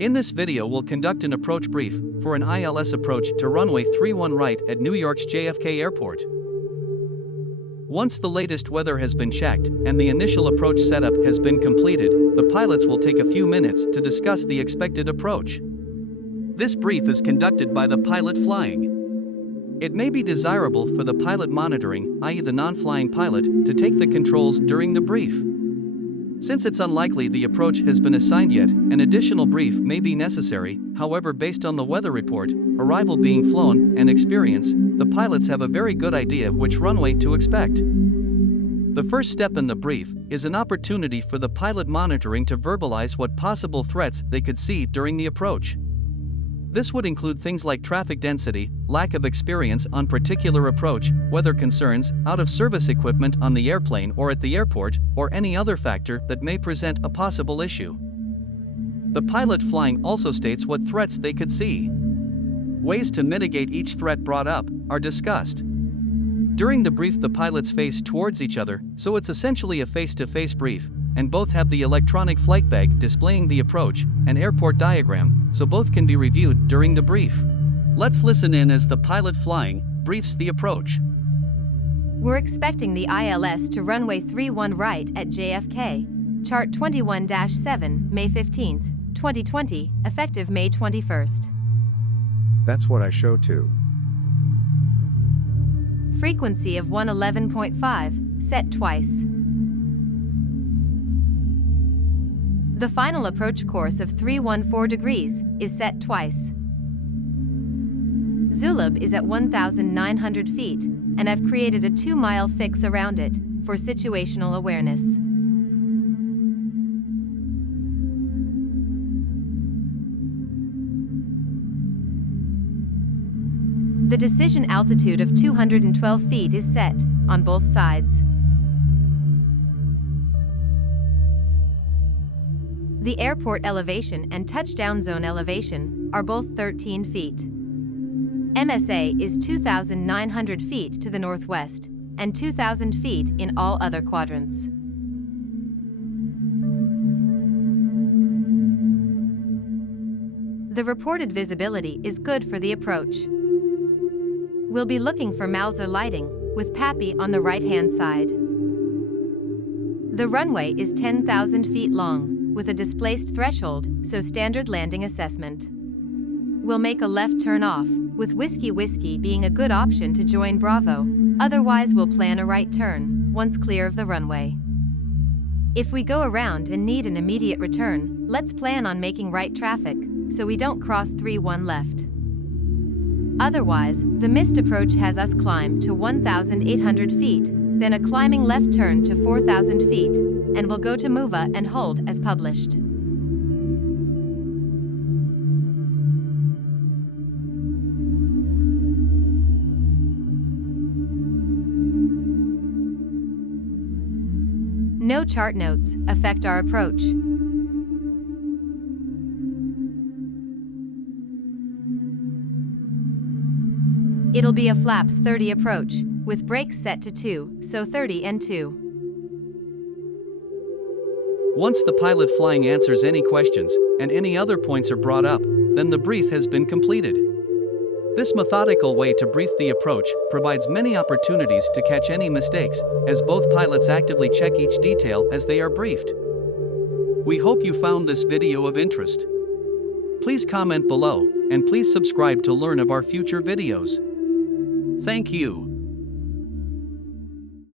In this video we'll conduct an approach brief for an ILS approach to runway 31 right at New York's JFK Airport. Once the latest weather has been checked and the initial approach setup has been completed, the pilots will take a few minutes to discuss the expected approach. This brief is conducted by the pilot flying. It may be desirable for the pilot monitoring, i.e. the non-flying pilot, to take the controls during the brief. Since it's unlikely the approach has been assigned yet, an additional brief may be necessary. However, based on the weather report, arrival being flown, and experience, the pilots have a very good idea of which runway to expect. The first step in the brief is an opportunity for the pilot monitoring to verbalize what possible threats they could see during the approach. This would include things like traffic density, lack of experience on particular approach, weather concerns, out-of-service equipment on the airplane or at the airport, or any other factor that may present a possible issue. The pilot flying also states what threats they could see. Ways to mitigate each threat brought up are discussed. During the brief, the pilots face towards each other, so it's essentially a face-to-face brief, and both have the electronic flight bag displaying the approach and airport diagram, so both can be reviewed during the brief. Let's listen in as the pilot flying briefs the approach. We're expecting the ILS to runway 31 right at JFK. Chart 21-7, May 15th, 2020, effective May 21st. That's what I show too. Frequency of 111.5, set twice. The final approach course of 314 degrees is set twice. Zulub is at 1,900 feet, and I've created a 2-mile fix around it for situational awareness. The decision altitude of 212 feet is set on both sides. The airport elevation and touchdown zone elevation are both 13 feet. MSA is 2,900 feet to the northwest and 2,000 feet in all other quadrants. The reported visibility is good for the approach. We'll be looking for Mauser lighting, with PAPI on the right-hand side. The runway is 10,000 feet long, with a displaced threshold, so standard landing assessment. We'll make a left turn off, with Whiskey Whiskey being a good option to join Bravo, otherwise we'll plan a right turn, once clear of the runway. If we go around and need an immediate return, let's plan on making right traffic, so we don't cross 31 left. Otherwise, the missed approach has us climb to 1,800 feet, then a climbing left turn to 4,000 feet, and we'll go to MUVA and hold as published. No chart notes affect our approach. It'll be a flaps 30 approach, with brakes set to 2, so 30 and 2. Once the pilot flying answers any questions, and any other points are brought up, then the brief has been completed. This methodical way to brief the approach provides many opportunities to catch any mistakes, as both pilots actively check each detail as they are briefed. We hope you found this video of interest. Please comment below, and please subscribe to learn of our future videos. Thank you.